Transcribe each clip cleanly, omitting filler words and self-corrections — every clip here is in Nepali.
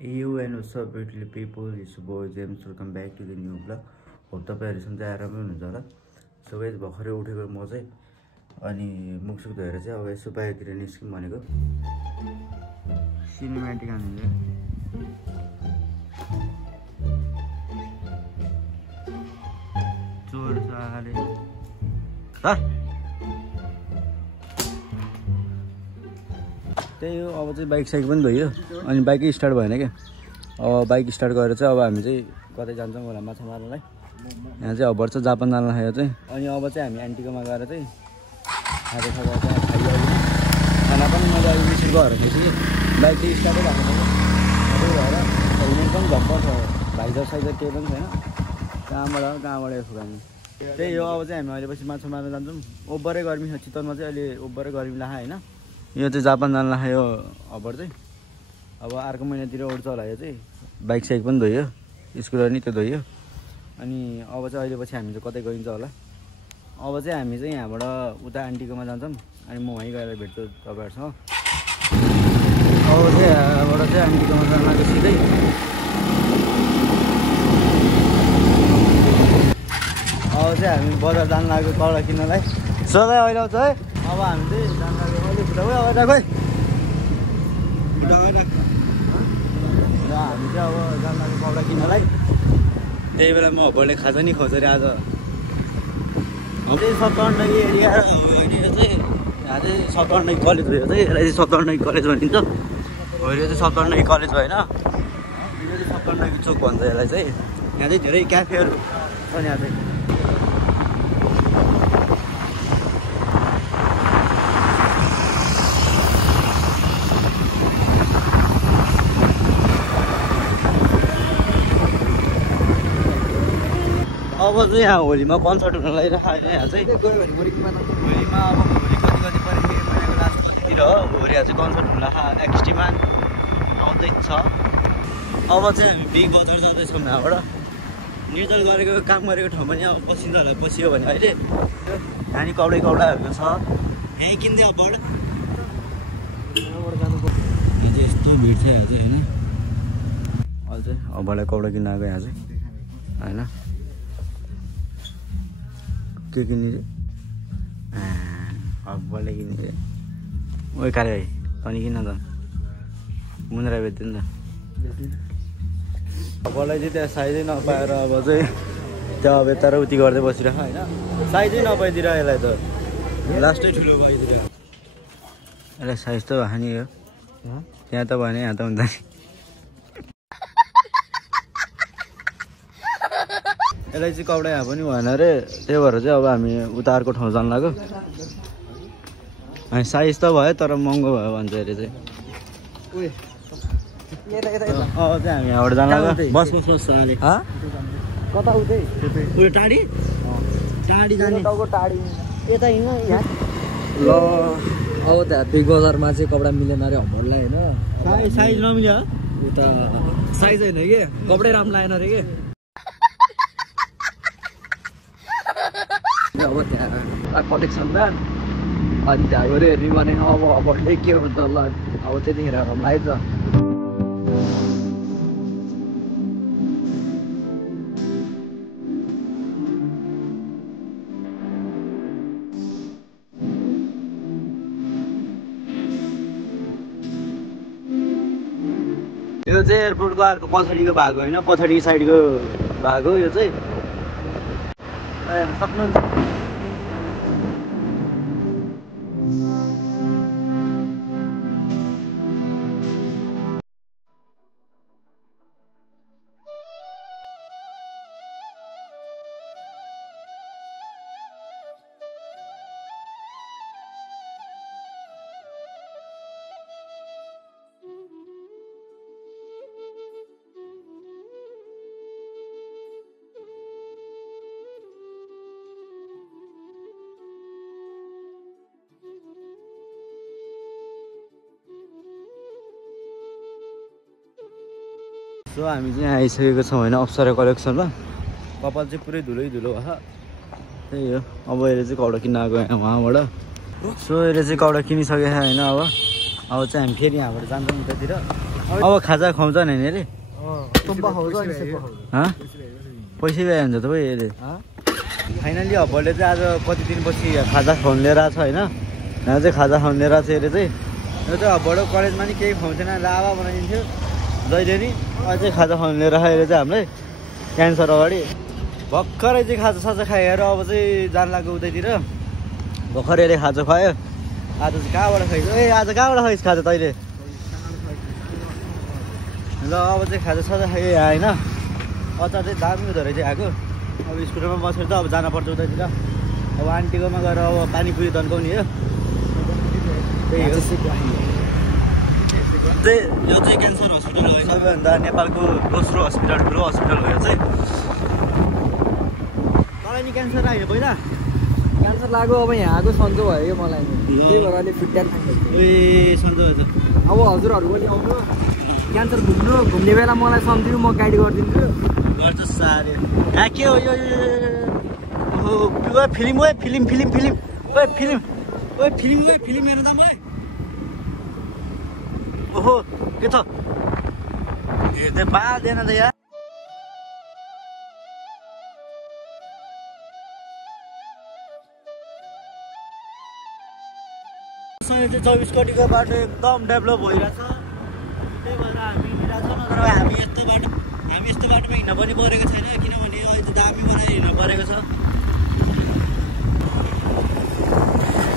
You and what's up beautiful people, it's your boy James, welcome back to the new vlog. हो तपाईहरु सधैँ आरामै हुनुहुन्छ होला। सो गाइस भर्खरै उठेको म चाहिँ अनि मुखसुख धोएर चाहिँ अब यसो बाहिरतिर निस्किम भनेको। सिनेमेटिक हान्नु चोर साले त्यही हो। अब चाहिँ बाइक साइक पनि भयो अनि बाइकै स्टार्ट भएन क्या। अब बाइक स्टार्ट गरेर चाहिँ अब हामी चाहिँ कतै जान्छौँ होला माछा मार्नलाई। यहाँ चाहिँ अब चाहिँ जापान जान लाग्यो चाहिँ अनि अब चाहिँ हामी आन्टीकोमा गएर चाहिँ खाजा खाइहाल्यो। खाना पनि मैले अहिले मिसिर गएर थिएँ कि बाइक चाहिँ स्टार्टै भएको थियो। त्यही भएर हेलमेट पनि झप्प छ, भाइजर साइजर केही पनि छैन। कहाँबाट फुकाउने त्यही हो। अब चाहिँ हामी अहिले पछि माछा मार्न जान्छौँ। ओभरै गर्मी छ चितवनमा चाहिँ, अहिले ओभरै गर्मी लाग्यो होइन। यो चाहिँ जापान जान लाग्यो अबर चाहिँ। अब अर्को महिनातिर उड्छ होला यो चाहिँ। बाइक साइक पनि धोयो, स्कुटर नि त्यो धोयो अनि अब चाहिँ अहिले पछि हामी चाहिँ कतै गइन्छ होला। अब चाहिँ हामी चाहिँ यहाँबाट उता आन्टीकोमा जान्छौँ अनि म वहीँ गएर भेट्छु तपाईँहरूसँग। अब चाहिँ यहाँबाट चाहिँ आन्टीकोमा जान लाग्यो सिधै। अब चाहिँ हामी बजार जान लाग्यो कपडा किन्नलाई। सधैँ अहिले आउँछ है। अब हामी चाहिँ जान लाग्यो अहिले खुट्टा गयो अब राख र हामी चाहिँ अब जान लाग्यो कपडा किन्नलाई। त्यही बेला म हब्बरले खाजा नि खोजेर आज चाहिँ 57 एरिया होइन। यो चाहिँ यहाँ चाहिँ 57 कलेज भयो चाहिँ, यसलाई चाहिँ 57 कलेज भनिन्छ। होइन यो चाहिँ 57 कलेज भएन, यो चाहिँ 57 चोक भन्छ यसलाई चाहिँ। यहाँ चाहिँ धेरै क्याफेहरू छन् यहाँ चाहिँ। अब चाहिँ यहाँ होलीमा कन्सर्ट हुन लागिरहेको होइन। यहाँ चाहिँ होलीमा अब भोलि कति पऱ्यो महिनाको लास्टतिर हो। भोलि यहाँ चाहिँ कन्सर्ट हुन लाग्यो, एक्सट्रिमा आउँदैछ। अब चाहिँ हामी बिग बजार जाँदैछौँ यहाँबाट। निर्जल गरेको काम गरेको ठाउँमा नि अब पसिन्छ होला, पसियो भने अहिले नानी कपडाहरू छ यहीँ किन्दै अबबाट यो चाहिँ यस्तो भिड छ यहाँ चाहिँ होइन। अहिले चाहिँ अबबाट कपडा किन्न आएको यहाँ चाहिँ होइन। के किन्ने अब्बले किन्ने ओइ काले भाइ तनी किन त मुन्द्रा बेच्दै नि त। अब्बलाई चाहिँ त्यहाँ साइजै नपाएर अब चाहिँ त्यहाँ अब यता र उति गर्दै बसिरह होइन। साइजै नपाइदिएर यसलाई त लास्टै ठुलो भइदिएर यसलाई साइज त हानि हो। त्यहाँ त भने यहाँ त हुन्छ नि। यसलाई चाहिँ कपडा यहाँ पनि भएन अरे, त्यही भएर चाहिँ अब हामी उता अर्को ठाउँ जानु लाग्यो। अनि साइज त भयो तर महँगो भयो भन्छ अरे चाहिँ। अब चाहिँ हामी यहाँबाट जानु लाग्यो। बस अहिले कता उतै उयो टाढी टाढी जाने यता हिँड्न यहाँ ल। अब त्यहाँ बिग बजारमा चाहिँ कपडा मिलेन अरे हम्बरलाई होइन। साइज नमिल्यो उता साइज होइन कि कपडै राम्रो लागेन अरे कि। अब त्यहाँ कलेक्सन ब्यान्ड अनि त्यहाँ गएर हेर्ने भने अब के हुन्छ ल। अब त्यतिखेर लाग्छ। यो चाहिँ एयरपोर्टको अर्को पछाडिको भाग होइन, पछाडि साइडको भाग हो यो चाहिँ। सक्नुहुन्छ सो हामी चाहिँ आइसकेको छौँ होइन अप्सरा कलेक्सनमा। कपाल चाहिँ पुरै धुलै धुलो भयो। त्यही हो। अब अहिले चाहिँ कपडा किन्न आएको यहाँ उहाँबाट। सो अहिले चाहिँ कपडा किनिसकेको होइन। अब चाहिँ हामी फेरि यहाँबाट जान्छौँ उतातिर। अब खाजा खुवाउँछ नि अरे पैसा भए हुन्छ तपाईँ अहिले फाइनली हब्बरले चाहिँ आज कति दिनपछि खाजा खुवाउनु लिएर आएको छ होइन यहाँ चाहिँ खाजा खुवाउनु लिएर आएको छ अरे चाहिँ यो चाहिँ हब्बरको कलेजमा नि केही खुवाउँथेन लाभा बनाइदिन्थ्यो जहिले नि अझै खाजा खुवाउनु लिएर आएर चाहिँ हामीलाई क्यान्सर अगाडि भर्खरै चाहिँ खाजा साजा खाएर अब चाहिँ जान लाग्यो उतैतिर भर्खरै अरे खाजा खुवायो आज चाहिँ कहाँबाट खाइस् आज कहाँबाट खाइस् खाजा तैँले ल अब चाहिँ खाजा साजा खायो होइन अचार चाहिँ दामी हुँदो रहेछ आएको अब स्कुटरमा बसेर त अब जानुपर्छ उतैतिर अब आन्टीकोमा गएर अब पानीपुरी तन्काउने हो त्यही हो यो चाहिँ क्यान्सर हस्पिटल हो सबैभन्दा नेपालको दोस्रो हस्पिटल ठुलो हस्पिटल हो यो चाहिँ मलाई नि क्यान्सर आयो पहिला क्यान्सर लाग्यो अब यहाँ आएको सन्चो भयो मलाई त्यही भएर अलिक फिट्यार ए सन्चो भयो अब हजुरहरू पनि आउनु क्यान्सर घुम्ने बेला मलाई सम्झिनु म गाइड गरिदिन्छु गर्छ साह्रै के हो यो फिल्म हो फिल्म हेर्नु त म ओहो के त हेर्दै पाँदैन त यार चाहिँ 24 कोटीको बाटो एकदम डेभलप भइरहेछ त्यही भएर हामी हिँडिरहेको छौँ नत्र हामी यस्तो बाटोमा हिँड्न पनि परेको छैन किनभने अहिले दामी बनाएर हिँड्नु परेको छ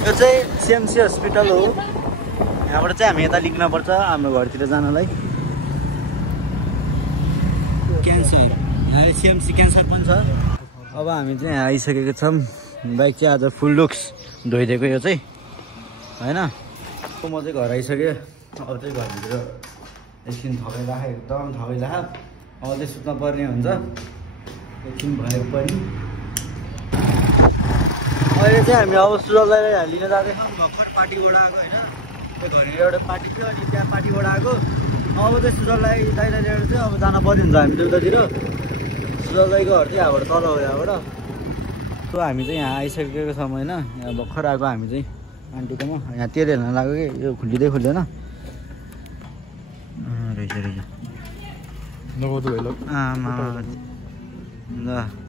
यो चाहिँ सिएमसी हस्पिटल हो यहाँबाट चाहिँ हामी यता निक्ल्नुपर्छ हाम्रो घरतिर जानलाई क्यान्सर यहाँ सिएमसी क्यान्सर पनि छ अब हामी चाहिँ यहाँ आइसकेको छौँ बाइक चाहिँ आज फुल लुक्स धोइदिएको यो चाहिँ होइन म चाहिँ घर आइसकेँ अब चाहिँ घरभित्र एकछिन थकाइराख एकदम थकाइराख अब चाहिँ सुत्न पर्ने हुन्छ एकछिन भएको पनि अहिले चाहिँ हामी अब सुरजलाई लिन जाँदैछौँ भर्खर पार्टीबाट आएको होइन त्यो घरि एउटा पार्टी थियो अनि त्यहाँ पार्टीबाट आएको अब चाहिँ सुजललाई दाइलाई लिएर चाहिँ अब जान पर्ने हुन्छ हामी उतातिर सुजल दाइको घर चाहिँ यहाँबाट तल हो यहाँबाट सो हामी चाहिँ यहाँ आइसकेको छौँ होइन यहाँ भर्खर आएको हामी चाहिँ आन्टीकोमा यहाँ तेल हेर्न लाग्यो कि यो खुल्लिँदै खुल्दैन रहेछ आमा ल